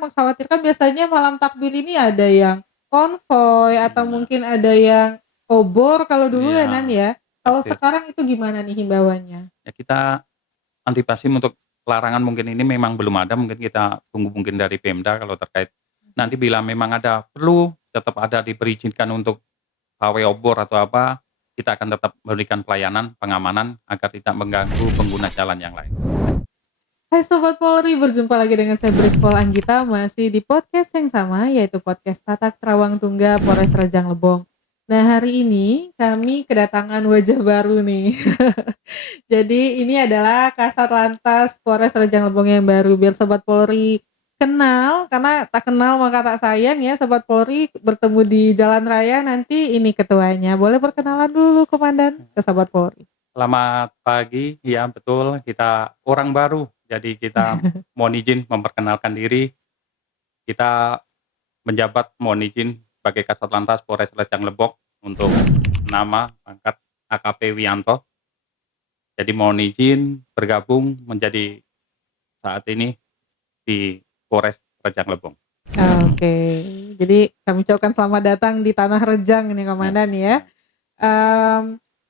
mengkhawatirkan biasanya malam takbir ini ada yang konvoy atau Iya, mungkin ada yang obor kalau dulu ya, Nan, iya, ya. Kalau pasti. sekarang itu gimana nih himbauannya? Ya kita antipasi untuk larangan mungkin ini memang belum ada, mungkin kita tunggu mungkin dari Pemda kalau terkait Mhm. nanti bila memang ada perlu tetap ada diizinkan untuk pawai obor atau apa, kita akan tetap memberikan pelayanan, pengamanan agar tidak mengganggu pengguna jalan yang lain. Hai Sobat Polri, berjumpa lagi dengan saya Brigpol Anggita, masih di podcast yang sama, yaitu podcast Tatak Terawang Tungga Polres Rejang Lebong. Nah, hari ini kami kedatangan wajah baru nih. Jadi ini adalah Kasat Lantas Polres Rejang Lebong yang baru, biar Sobat Polri kenal, karena tak kenal maka tak sayang ya, Sobat Polri bertemu di jalan raya nanti ini ketuanya. Boleh perkenalan dulu Komandan ke Sobat Polri. Selamat pagi, iya betul kita orang baru, jadi kita mohon izin memperkenalkan diri, kita menjabat mohon izin sebagai Kasat Lantas Polres Rejang Lebong untuk nama pangkat AKP Wiyanto. Jadi mohon izin bergabung menjadi saat ini di Polres Rejang Lebong. Oke, jadi kami ucapkan selamat datang di tanah Rejang nih Ya, Komandan ya. ya,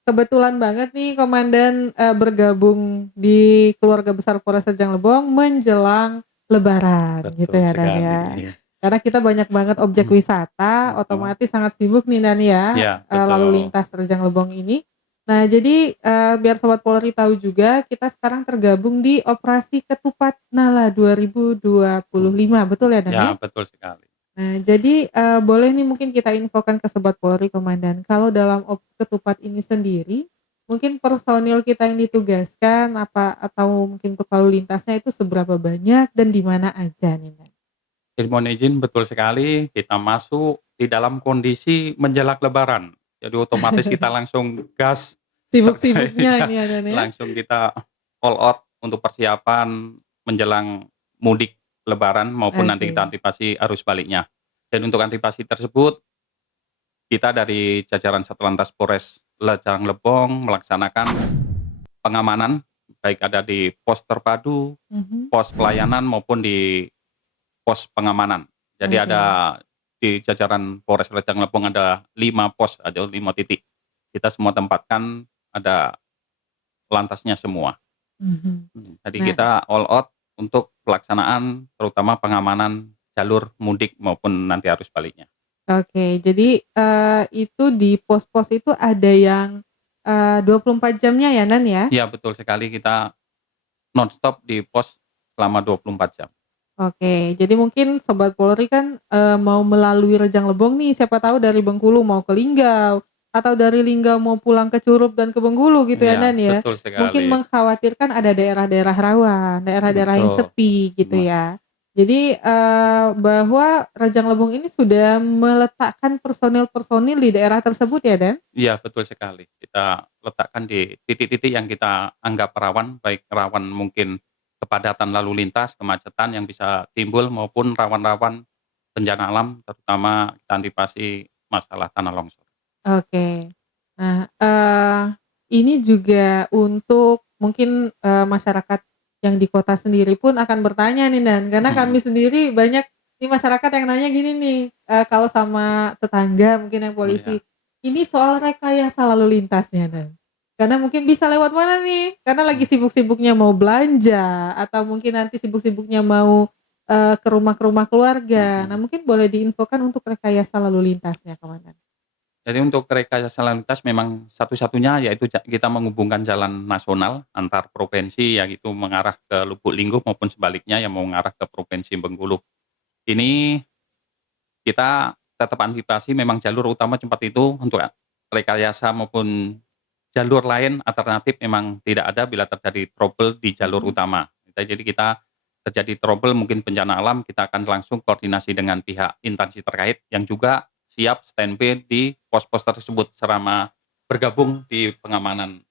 Kebetulan banget nih Komandan, bergabung di keluarga besar Polres Rejang Lebong menjelang lebaran gitu betul ya Dan sekali. ya. Karena kita banyak banget objek wisata, Betul. otomatis sangat sibuk nih Dan ya, Ya, lalu betul. lintas Rejang Lebong ini. Nah jadi, biar Sobat Polri tahu juga, kita sekarang tergabung di Operasi Ketupat Nala 2025, betul ya Dan ya? Ya, betul sekali. Nah, jadi, boleh nih mungkin kita infokan ke Sobat Polri, Komandan, kalau dalam Ketupat ini sendiri, mungkin personil kita yang ditugaskan apa atau mungkin untuk lalu lintasnya itu seberapa banyak dan di mana aja nih, Dan? Jadi mohon izin betul sekali kita masuk di dalam kondisi menjelang lebaran. Jadi otomatis kita langsung gas terkait Sibuk-sibuknya ya, ini ya, Dan ya? langsung kita all out untuk persiapan menjelang mudik lebaran maupun nanti kita Oke. antisipasi arus baliknya. Dan untuk antisipasi tersebut, kita dari jajaran Satlantas Polres Rejang Lebong melaksanakan pengamanan baik ada di pos terpadu, Mhm. pos pelayanan maupun di pos pengamanan. Jadi Oke. ada di jajaran Polres Rejang Lebong ada 5 pos, ada 5 titik. Kita semua tempatkan ada lantasnya semua. Mhm. Jadi Nah, kita all out untuk pelaksanaan terutama pengamanan jalur mudik maupun nanti arus baliknya. oke. Jadi, itu di pos-pos itu ada yang, 24 jamnya ya, Nan, ya? Iya betul sekali kita nonstop di pos selama 24 jam. Oke, jadi mungkin Sobat Polri kan, mau melalui Rejang Lebong nih, siapa tahu dari Bengkulu mau ke Linggau, atau dari Linggau mau pulang ke Curup dan ke Bengkulu gitu ya, Iya Dan, ya. betul Mungkin sekali. mengkhawatirkan ada daerah-daerah rawan, daerah-daerah yang Betul. sepi gitu ya. Jadi, bahwa Rejang Lebong ini sudah meletakkan personil-personil di daerah tersebut ya, Dan? Iya betul sekali. Kita letakkan di titik-titik yang kita anggap rawan, baik rawan mungkin kepadatan lalu lintas, kemacetan yang bisa timbul maupun rawan-rawan bencana alam terutama kita antisipasi masalah tanah longsor. Oke. Nah, ini juga untuk mungkin, masyarakat yang di kota sendiri pun akan bertanya nih, Dan, karena kami sendiri banyak nih masyarakat yang nanya gini nih, kalau sama tetangga mungkin yang polisi, Iya, "Ini soal rekayasa lalu lintasnya, Dan." Karena mungkin bisa lewat mana nih, karena lagi mmm, sibuk-sibuknya mau belanja atau mungkin nanti sibuk-sibuknya mau, ke rumah keluarga. Nah, mhm. mungkin boleh diinfokan untuk rekayasa lalu lintasnya, Komandan? Jadi untuk rekayasa lalu lintas memang satu-satunya yaitu kita menghubungkan jalan nasional antar provinsi yaitu mengarah ke Lubuk Linggau maupun sebaliknya yang mau mengarah ke Provinsi Bengkulu. Ini kita tetap antisipasi memang jalur utama tempat itu untuk rekayasa maupun jalur lain alternatif memang tidak ada bila terjadi trouble di jalur Mhm. utama. Jadi kita terjadi trouble mungkin bencana alam, kita akan langsung koordinasi dengan pihak instansi terkait yang juga siap standby di pos-pos tersebut selama bergabung di pengamanan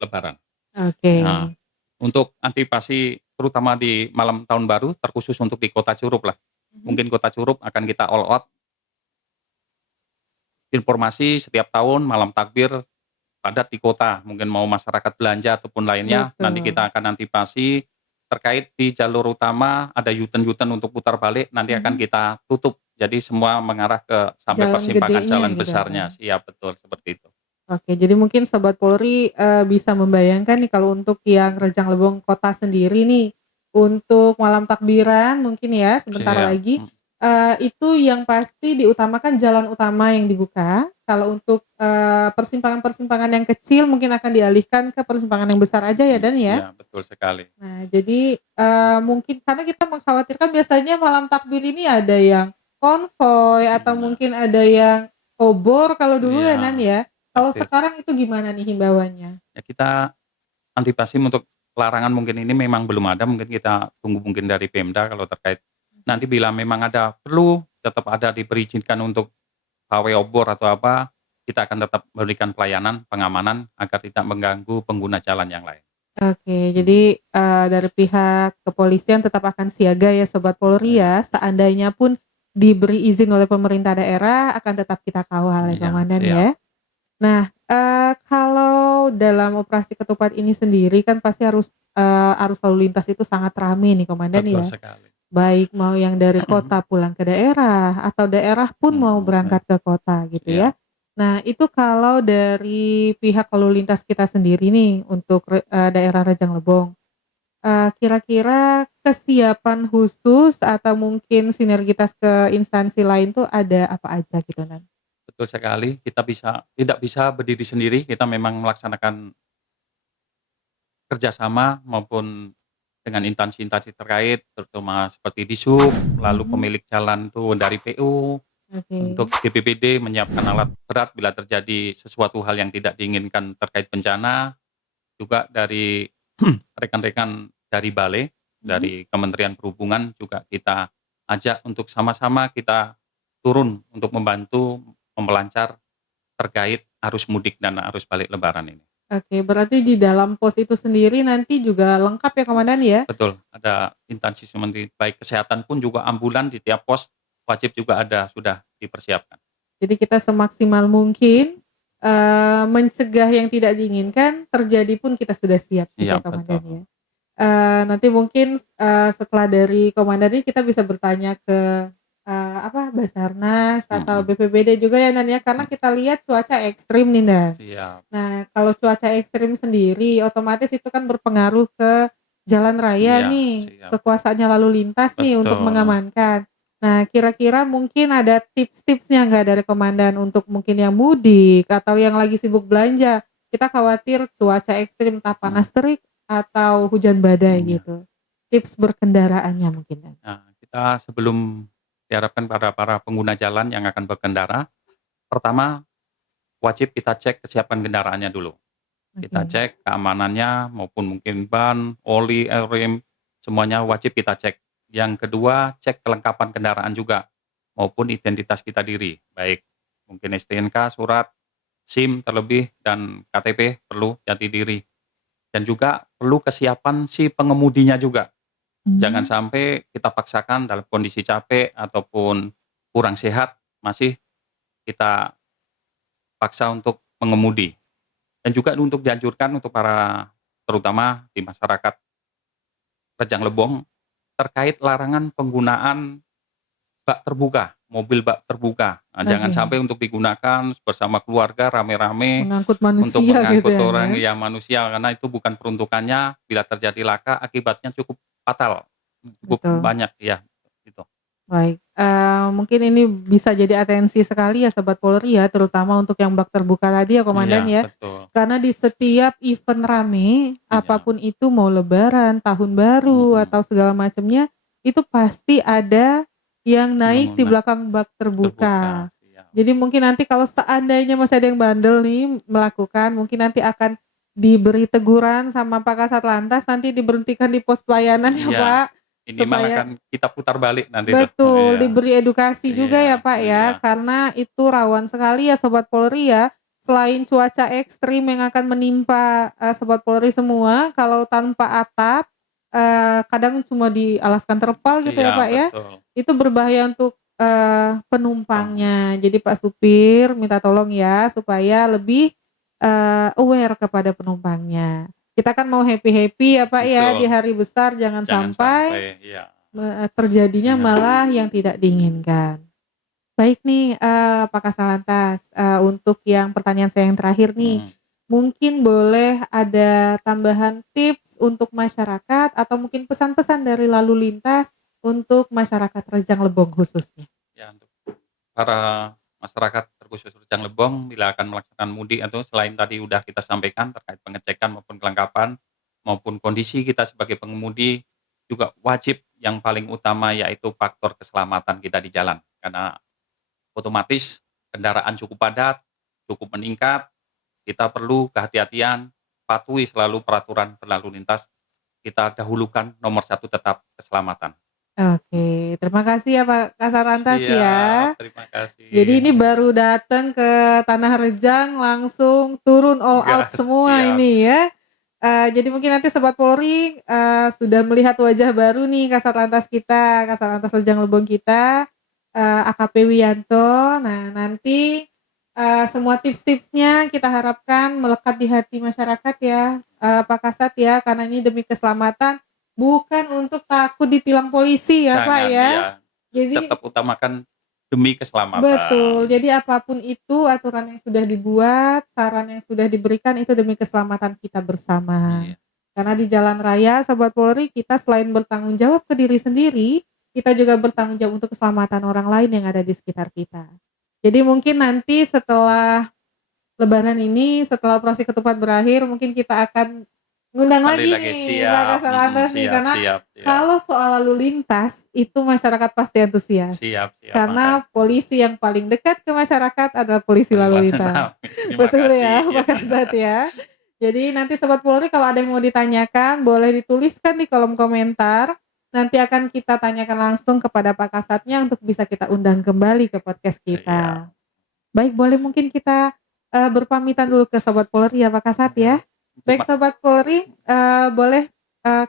lebaran. Oke. Nah, untuk antisipasi terutama di malam tahun baru terkhusus untuk di Kota Curup lah. Mhm. Mungkin Kota Curup akan kita all out informasi setiap tahun malam takbir padat di kota, mungkin mau masyarakat belanja ataupun lainnya, nanti Betul. kita akan antisipasi terkait di jalur utama ada U-turn untuk putar balik nanti akan Mhm. kita tutup. Jadi semua mengarah ke sampai Jalan persimpangan gedenya jalan gitu, besarnya. Kak? Siap, betul seperti itu. Oke, jadi mungkin Sobat Polri, bisa membayangkan nih kalau untuk yang Rejang Lebong Kota sendiri nih, untuk malam takbiran mungkin ya sebentar Siap, lagi, itu yang pasti diutamakan jalan utama yang dibuka, kalau untuk, persimpangan-persimpangan yang kecil mungkin akan dialihkan ke persimpangan yang besar aja ya, Dan, ya? iya betul sekali. Nah, jadi, mungkin karena kita mengkhawatirkan biasanya malam takbir ini ada yang konvoy atau Iya, mungkin ada yang obor kalau dulu ya, Nan, iya, ya. Kalau pasti. sekarang itu gimana nih himbauannya? Ya kita antipasi untuk larangan mungkin ini memang belum ada, mungkin kita tunggu mungkin dari Pemda kalau terkait nanti bila memang ada perlu tetap ada diizinkan untuk pawai obor atau apa, kita akan tetap memberikan pelayanan, pengamanan agar tidak mengganggu pengguna jalan yang lain. Oke, Mhm, jadi, dari pihak kepolisian tetap akan siaga ya Sobat Polri iya, ya, seandainya pun diberi izin oleh pemerintah daerah akan tetap kita kawal ya iya, Komandan siap, ya. Nah, kalau dalam operasi ketupat ini sendiri kan pasti arus lalu lintas itu sangat ramai nih Komandan betul ya, sekali. baik mau yang dari kota pulang ke daerah atau daerah pun mau Mhm, berangkat ke kota gitu ya. siap. Nah, itu kalau dari pihak lalu lintas kita sendiri nih untuk daerah Rejang Lebong, kira-kira kesiapan khusus atau mungkin sinergitas ke instansi lain tuh ada apa aja gitu, Nan? Betul sekali, kita tidak bisa berdiri sendiri, kita memang melaksanakan kerjasama maupun dengan instansi-instansi terkait, terutama seperti Dishub, lalu Mhm, pemilik jalan tuh dari PU, oke. untuk BPBD menyiapkan alat berat bila terjadi sesuatu hal yang tidak diinginkan terkait bencana, juga dari rekan-rekan dari Balai, Mhm. dari Kementerian Perhubungan juga kita ajak untuk sama-sama kita turun untuk membantu memelancar terkait arus mudik dan arus balik lebaran ini. Oke, berarti di dalam pos itu sendiri nanti juga lengkap ya Komandan ya? Betul, ada instansi seperti baik kesehatan pun juga ambulan di tiap pos wajib juga ada, sudah dipersiapkan. Jadi kita semaksimal mungkin, mencegah yang tidak diinginkan terjadi pun kita sudah siap gitu Iya ya Komandan ya? betul, Nanti mungkin, setelah dari Komandan ini kita bisa bertanya ke, Basarnas atau mhm, BPBD juga ya Nan ya, karena mhm, kita lihat cuaca ekstrim nih Dan. siap, Nah, kalau cuaca ekstrim sendiri otomatis itu kan berpengaruh ke jalan raya iya nih, siap, kekuasaannya lalu lintas nih untuk betul, mengamankan. Nah, kira-kira mungkin ada tips-tipsnya nggak dari komandan untuk mungkin yang mudik atau yang lagi sibuk belanja? Kita khawatir cuaca ekstrim entah mhm, panas terik atau hujan badai iya. gitu. Tips berkendaraannya mungkin Dan. Nah, kita sebelum diharapkan para pengguna jalan yang akan berkendara, pertama wajib kita cek kesiapan kendaraannya dulu. Kita Oke. cek keamanannya maupun mungkin ban, oli, rem, semuanya wajib kita cek. Yang kedua, cek kelengkapan kendaraan juga, maupun identitas kita diri, baik mungkin STNK, surat, SIM terlebih, dan KTP perlu jati diri. Dan juga perlu kesiapan si pengemudinya juga. Jangan Mmm. sampai kita paksakan dalam kondisi capek ataupun kurang sehat, masih kita paksa untuk mengemudi. Dan juga untuk dianjurkan untuk para terutama di masyarakat Rejang Lebong, terkait larangan penggunaan bak terbuka, mobil bak terbuka. Nah, jangan Oke. sampai untuk digunakan bersama keluarga rame-rame Mengangkut untuk manusia gitu mengangkut ya, orang Nan? yang manusia, karena itu bukan peruntukannya, bila terjadi laka akibatnya cukup fatal, cukup Betul. banyak ya, gitu. Baik, mungkin ini bisa jadi atensi sekali ya Sobat Polri ya, terutama untuk yang bak terbuka tadi ya Iya, Komandan ya. betul. Karena di setiap event rame, Iya, apapun itu mau lebaran, tahun baru, mhm, atau segala macamnya, itu pasti ada yang naik di menggunakan belakang bak terbuka, terbuka. siap. Jadi mungkin nanti kalau seandainya masih ada yang bandel nih melakukan, mungkin nanti akan diberi teguran sama Pak Kasat Lantas, nanti diberhentikan di pos pelayanan ya Iya, Pak, minimal supaya akan kita putar balik nanti tuh. betul, Iya, diberi edukasi juga iya, ya, Pak, ya, iya, karena itu rawan sekali ya Sobat Polri ya. Selain cuaca ekstrim yang akan menimpa, Sobat Polri semua, kalau tanpa atap, kadang cuma dialaskan terpal gitu ya, iya Pak, ya, betul. itu berbahaya untuk, Paham, penumpangnya. Jadi Pak supir minta tolong ya supaya lebih, aware kepada penumpangnya. Kita kan mau happy-happy ya Pak ya di Betul, hari besar, jangan jangan sampai sampai ya. terjadinya Iya, malah yang tidak diinginkan. Baik nih, Pak Kassalantas, untuk yang pertanyaan saya yang terakhir nih, mhm, mungkin boleh ada tambahan tips untuk masyarakat atau mungkin pesan-pesan dari lalu lintas untuk masyarakat Rejang Lebong khususnya? ya untuk para masyarakat terkhusus Rejang Lebong bila akan melaksanakan mudik itu selain tadi udah kita sampaikan terkait pengecekan maupun kelengkapan, maupun kondisi kita sebagai pengemudi, juga wajib yang paling utama yaitu faktor keselamatan kita di jalan. Karena otomatis kendaraan cukup padat, cukup meningkat, kita perlu kehati-hatian, patuhi selalu peraturan berlalu lintas, kita dahulukan nomor satu tetap keselamatan. Oke, terima kasih ya Pak Kassalantas Siap, ya. terima kasih. Jadi ini baru datang ke Tanah Rejang langsung turun all out Gas, semua siap. ini ya. Jadi mungkin nanti Sobat Polri, sudah melihat wajah baru nih Kasatlantas kita, Kasatlantas Rejang Lebong kita, AKP Wiyanto. Nah nanti, semua tips-tipsnya kita harapkan melekat di hati masyarakat ya, Pak Kasat ya, karena ini demi keselamatan, bukan untuk takut ditilang polisi ya Pak Jangan, ya. ya, Jadi tetap utamakan demi keselamatan. betul, jadi apapun itu aturan yang sudah dibuat, saran yang sudah diberikan itu demi keselamatan kita bersama. Iya, Karena di jalan raya Sobat Polri kita selain bertanggung jawab ke diri sendiri, kita juga bertanggung jawab untuk keselamatan orang lain yang ada di sekitar kita. Jadi mungkin nanti setelah lebaran ini, setelah operasi ketupat berakhir mungkin kita akan ngundang kembali lagi lagi, nih Pak siap, Kassalantas nih, siap karena siap siap. kalau soal lalu lintas itu masyarakat pasti antusias. Siap siap, Karena makasih. polisi yang paling dekat ke masyarakat adalah polisi lalu lintas. Terima Betul ya, kasih, ya. Pak Kasat ya. Jadi nanti Sobat Polri kalau ada yang mau ditanyakan boleh dituliskan di kolom komentar. Nanti akan kita tanyakan langsung kepada Pak Kasatnya untuk bisa kita undang kembali ke podcast Iya. kita. Baik, boleh mungkin kita berpamitan dulu ke Sobat Polri ya Pak Kasat ya. Baik Sobat Polri, boleh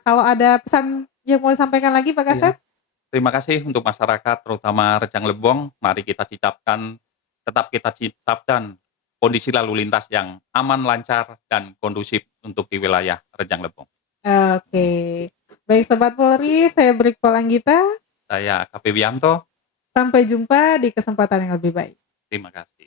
kalau ada pesan yang mau disampaikan lagi Pak Iya. Kasat? Terima kasih untuk masyarakat terutama Rejang Lebong, mari kita tetap kita ciptakan kondisi lalu lintas yang aman, lancar, dan kondusif untuk di wilayah Rejang Lebong. Oke. Baik Sobat Polri, saya Brigpol Anggita. Saya AKP Wiyanto, Sampai jumpa di kesempatan yang lebih baik. terima kasih.